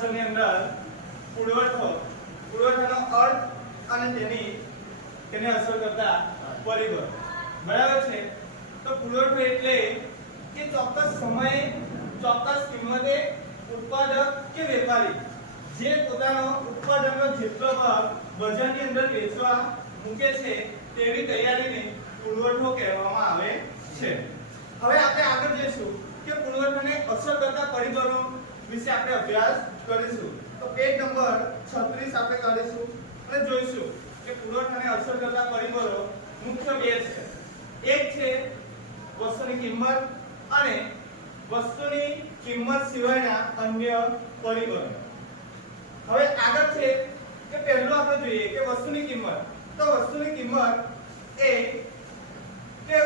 અર્થશાસ્ત્રની અંદર પુરવઠો, પુરવઠાનો અર્થ અને તેની, તેને અસર કરતા પરિબળ. બરાબર છે? તો પુરવઠો એટલે કે ચોક્કસ સમયે, ચોક્કસ કિંમતે ઉત્પાદક કે વેપારી જે પોતાનો ઉત્પાદનનો જેટલો ભાગ બજારની અંદર વેચવા મૂકે છે તેવી તૈયારીને પુરવઠો કહેવામાં આવે છે. હવે આપણે આગળ જઈશું કે પુરવઠાને અસર કરતા પરિબળો વિશે આપણે અભ્યાસ કરીશું. તો પેજ નંબર 36 આપણે કરીશું અને જોઈશું કે પુરવઠાને અસર કરતા પરિબળો મુખ્ય બે છે. એક છે વસ્તુની કિંમત અને વસ્તુની કિંમત સિવાયના અન્ય પરિબળો. હવે આગળ છે કે પહેલું આપણે જોઈએ કે વસ્તુની કિંમત. તો વસ્તુની કિંમત એ કે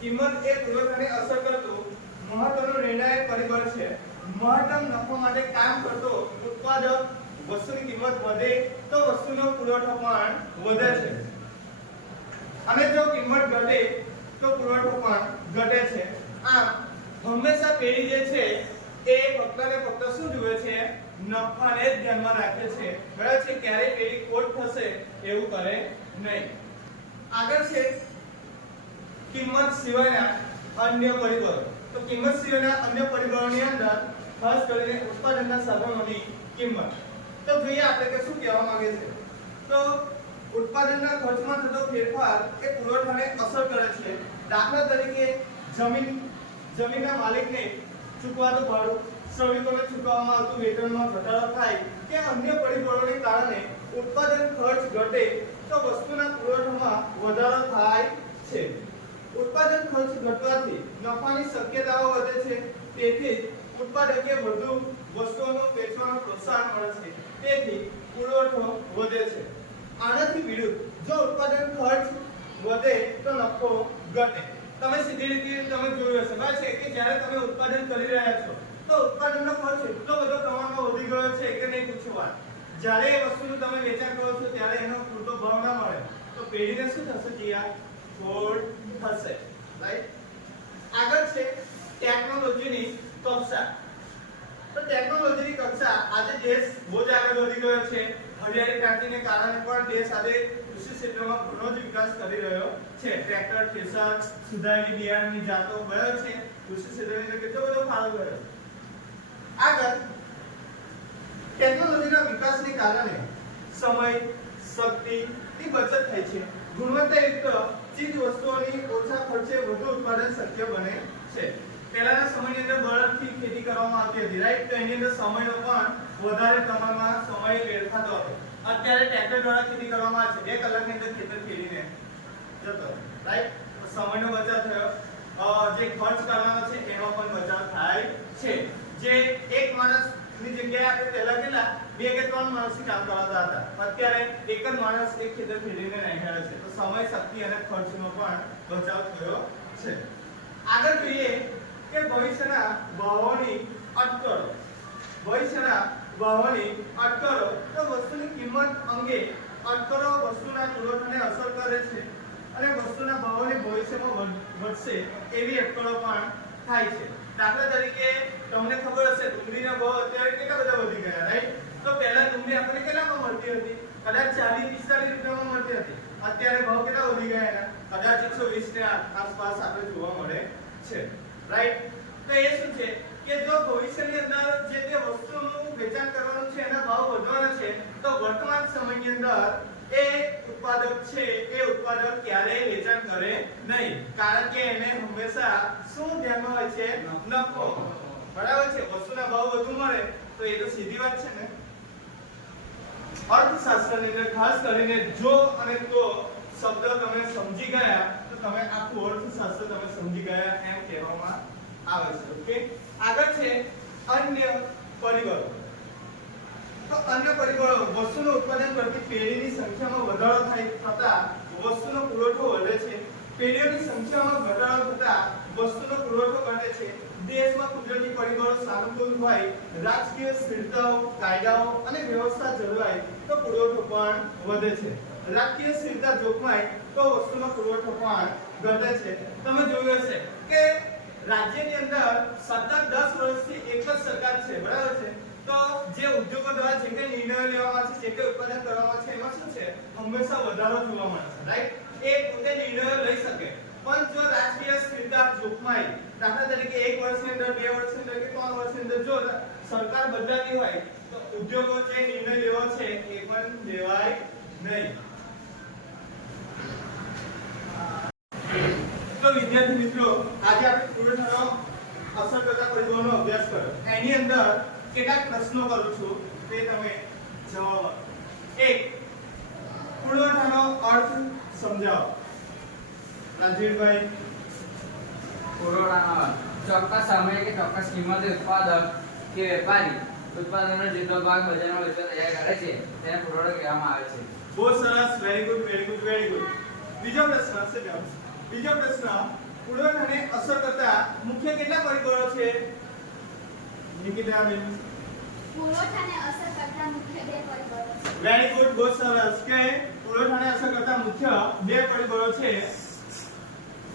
કિંમત એ પુરવઠાને અસર કરતું મહત્વનું નિર્ણાયક પરિબળ છે. મહત્તમ નફો માટે કામ કરતો ઉત્પાદક વસ્તુની કિંમત વધે તો વસ્તુનો પુરવઠો પણ વધે છે. અને જો કિંમત ઘટે તો પુરવઠો પણ ઘટે છે. આમ, હંમેશા પેઢી જે છે એ ફક્ત ને ફક્ત શું જુએ છે? નફાને જ ધ્યાનમાં રાખે છે. બરાબર છે ક્યારે પેઢી ખોટ થશે એવું કરે નહીં. આગળ છે, કિંમત સિવાયના અન્ય પરિબળો. તો કિંમત સિવાયના અન્ય પરિબળોની અંદર ખાસ કરીને ઉત્પાદનના સાધનોની કિંમત. તો જોઈએ આપણે કે શું કહેવા માંગે છે. તો ઉત્પાદનના ખર્ચમાં થતો ફેરફાર એ પુરવઠાને અસર કરે છે. દાખલા તરીકે જમીન, જમીનના માલિકને ચૂકવાતું ભાડું, શ્રમિકોને ચૂકવવામાં આવતું વેતનમાં ઘટાડો થાય કે અન્ય પરિબળોને કારણે ઉત્પાદન ખર્ચ ઘટે તો વસ્તુના પુરવઠામાં વધારો થાય છે. ખર્ચ ઘટવાથી નફાની શક્યતાઓ વધે છે. તેથી જ ઉત્પાદકે વધુ વસ્તુઓનું વેચવાનું પ્રોત્સાહન મળે છે. તેથી પુરવઠો વધે છે. આનાથી વિરુદ્ધ જો ઉત્પાદન ખર્ચ વધે તો નફો ઘટે. તમે સીધી રીતે તમે જોયું હશે. ભાઈ છે કે જ્યારે તમે ઉત્પાદન કરી રહ્યા છો, તો ઉત્પાદનનો ખર્ચ એટલો બધો પ્રમાણમાં વધી ગયો છે કે નહીં પૂછો વાત. જ્યારે એ વસ્તુનું તમે વેચાણ કરો છો, ત્યારે એનો પૂરતો ભાવ ના મળે. તો પેઢીને શું થશે? જીયા ખોટ થશે. આગળ છે ટેકનોલોજીની કક્ષા. તો ટેકનોલોજીની કક્ષા આજે દેશ બહુ જ આગળ વધી ગયો છે. હરિયાળી ક્રાંતિને કારણે પણ દેશ આજે કૃષિ ક્ષેત્રમાં ઘણો જ વિકાસ કરી રહ્યો છે. ટ્રેક્ટર થ્રેશર સુધારેલી બિયારણની જાતો બરાબર છે. કૃષિ ક્ષેત્રની કેટલો બધો ફાળો ગયો આગળ ટેકનોલોજીના વિકાસને કારણે સમય શક્તિ ની બચત થાય છે. ગુણવત્તાયુક્ત ચીજ વસ્તુઓની ઓછા ખર્ચે વધુ ઉત્પાદન શક્ય બને છે. પહેલાના સમયની અંદર બળદથી ખેતી કરવામાં આવતી હતી રાઈટ તો એની અંદર સમયનો પણ વધારે પ્રમાણમાં સમય વેડફાતો હતો. અત્યારે ટ્રેક્ટર દ્વારા ખેતી કરવામાં આવે છે. બે કલાકની અંદર ખેતર ખેડીને જતો રાઈટ સમયનો બચાવ થયો. જે ખર્ચ કરવાનો છે, એનો પણ બચાવ થાય છે. જે એક માણસની આપણે પહેલા બે કે ત્રણ માણસથી કામ કરાવતા હતા. અત્યારે એક જ માણસ એક ખેતર ખેડીને નાખ્યા છે. સમય, શક્તિ અને ખર્ચનો પણ બચાવ થયો છે. આગળ જોઈએ કે ભવિષ્યના ભાવોની અટકળો. ભવિષ્યના ભાવોની અટકળો તો વસ્તુની કિંમત અંગે અટકળો વસ્તુના પુરવઠાને અસર કરે છે અને વસ્તુના ભાવોની ભવિષ્યમાં વધ- વધશે એવી અટકળો પણ થાય છે. દાખલા તરીકે તમને ખબર હશે, ડુંગળીના ભાવ અત્યારે કેટલા બધા વધી ગયા રાઈટ તો પહેલા ડુંગળી આપણને કેટલામાં મળતી હતી? કદાચ ચાલીસ, પિસ્તાલીસ રૂપિયામાં મળતી હતી. અત્યારે ભાવ કેટલા વધી ગયા એના? કદાચ એકસો વીસ ને આસપાસ આપણે જોવા મળે છે રાઈટ તો એ શું છે કે જો ભવિષ્યની અંદર જે તે વસ્તુનું વેચાણ કરવાનું છે, એના ભાવ વધવાના છે, તો વર્તમાન સમયની અંદર એ ઉત્પાદક છે, એ ઉત્પાદક ક્યારેય વેચાણ કરે નહીં. કારણ કે એને હંમેશા શું ધ્યાનમાં હોય છે? નફો. બરાબર છે? વસ્તુના ભાવ વધુ મળે, તો એ તો સીધી વાત છે ને? અર્થશાસ્ત્રની અંદર ખાસ કરીને જો અને તો શબ્દ તમે સમજી ગયા, તો તમે આખું અર્થશાસ્ત્ર તમે સમજી ગયા એમ કહેવામાં આવે છે. ઓકે? આગળ છે અન્ય પરિબળો. તો અન્ય પરિબળો, વસ્તુનું ઉત્પાદન કરતી પેઢીની સંખ્યામાં વધારો થાય થતા વસ્તુનો પુરવઠો વધે છે. પેઢીઓની સંખ્યામાં ઘટાડો થતા વસ્તુનો પુરવઠો ઘટે છે. દેશમાં કુદરતી પરિબળો સાનુકૂળ હોય, રાજકીય સ્થિરતાઓ, કાયદાઓ અને વ્યવસ્થા જળવાય તો પુરવઠો પણ વધે છે. રાજકીય સ્થિરતા જોખમાય તો વસ્તુનો પુરવઠો પણ ઘટે છે. તમે જોયું હશે કે રાજ્યની અંદર સતત દસ વર્ષથી એક જ સરકાર છે, બરાબર છે? તો જે ઉદ્યોગો દ્વારા જે કંઈ નિર્ણયો લેવામાં છે જે કંઈ ઉત્પાદન કરવામાં છે એમાં શું છે? હંમેશા વધારો જોવા મળે છે રાઈટ એ પોતે નિર્ણયો લઈ શકે. પણ જો રાજકીય સ્થિરતા જોખમાય, દાખલા તરીકે એક વર્ષની અંદર, બે વર્ષની અંદર કે ત્રણ વર્ષની અંદર જો સરકાર બદલાતી હોય, તો ઉદ્યોગો જે નિર્ણય લેવો છે એ પણ લેવાય નહીં. તો વિદ્યાર્થી મિત્રો, આજે આપણે પુરવઠાનો અસર કરતા પરિબળોનો અભ્યાસ કર્યો. એની અંદર કેટલાક પ્રશ્નો કરું છું તે તમે જવાબ આપો. એક પુરવઠાનો અર્થ સમજાવો. રાજવીરભાઈ પુરવઠાનો અર્થ. ચોક્કસ સમય કે ચોક્કસ કિંમતે ઉત્પાદક કે વેપારી ઉત્પાદનનો જેટલો ભાગ બજારમાં વેચવા તૈયાર કરે છે તેને પુરવઠો કહેવામાં આવે છે. બહુ સરસ very good very good very good બીજો પ્રશ્ન છે. બીજો પ્રશ્ન પૂર્વધાને અસર કરતા મુખ્ય કેટલા પરિબળો છે? નિકિતા બેન. અસર કરતા મુખ્ય બે પરિબળો છે. વેરી ગુડ બહુ સરસ કે પુરવઠાને અસર કરતા મુખ્ય બે પરિબળો છે.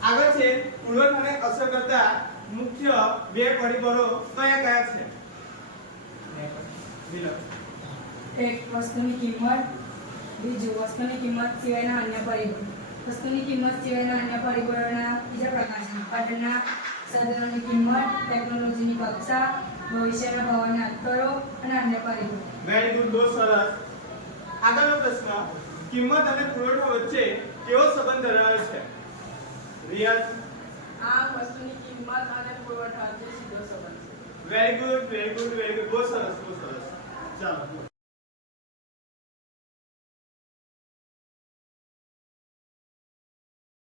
આગળ છે પુરવઠાને અસર કરતા મુખ્ય બે પરિબળો કયા કયા છે? એક વસ્તુની કિંમત. બીજું વસ્તુની કિંમત સિવાયના અન્ય પરિબળો. વસ્તુની કિંમત સિવાયના અન્ય પરિબળોના બીજા પ્રકાર છે ઉત્પાદનના સાધનોની કિંમત ટેકનોલોજીની કક્ષા ભવિષ્યના ભાવના કરો અને અન્ય પરિબળો વેરી ગુડ બહુ સરસ. આગળનો પ્રશ્ન કિંમત અને પુરવઠો વચ્ચે કેવો સંબંધ ધરાવે છે? રિયાઝ. આ વસ્તુની કિંમત અને પુરવઠા વચ્ચે સીધો સંબંધ છે. Very good very good very good બહુ સરસ બહુ સરસ. ચાલો.